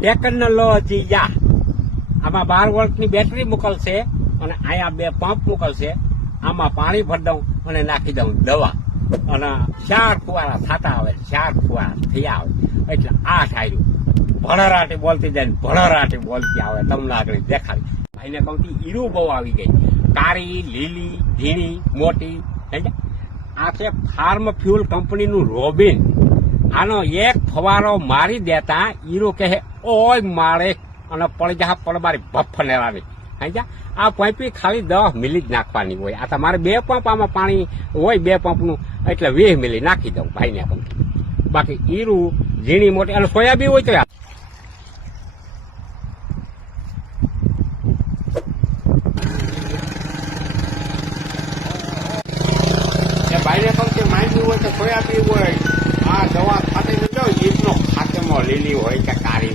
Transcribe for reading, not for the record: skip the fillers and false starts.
Technology યા આમાં 12 વોલ્ટની battery મોકલશે અને અહીંયા 2 પંપ મોકલશે. આમાં પાણી ભરી દઉં અને નાખી દઉં દવા અને 4 ફુવારા થતા આવે, 4 ફુવારા થયા આવે એટલે આ થાય. ભણરાટી બોલતી જાય ને ભણરાટી બોલતી આવે. તમને આગળ દેખાડી ભાઈને કહું ઈરું બહુ આવી ગઈ, કાળી, લીલી, ઝીણી, મોટી. આ છે ફાર્મ ફ્યુલ કંપનીનું રોબિન. આનો એક ફવારો મારી દેતા ઈરો કહે ઓય મારે અને પડી જા પડબારી ભફ નેરાવી. આ પંપી ખાલી 10 મિલી જ નાખવાની હોય. આ તમારે 2 પંપ આમાં પાણી હોય, 2 પંપનું એટલે 20 મિલી નાખી દઉં ભાઈને કહું. બાકી ઈરું ઝીણી મોટી અને સોયાબીન હોય તો ભાઈને કહું કે માંડવી હોય કે સોયાબીન હોય, આ દવા ખાતે જો ઈટનો ખાતેમાં લીલી હોય કે કાળી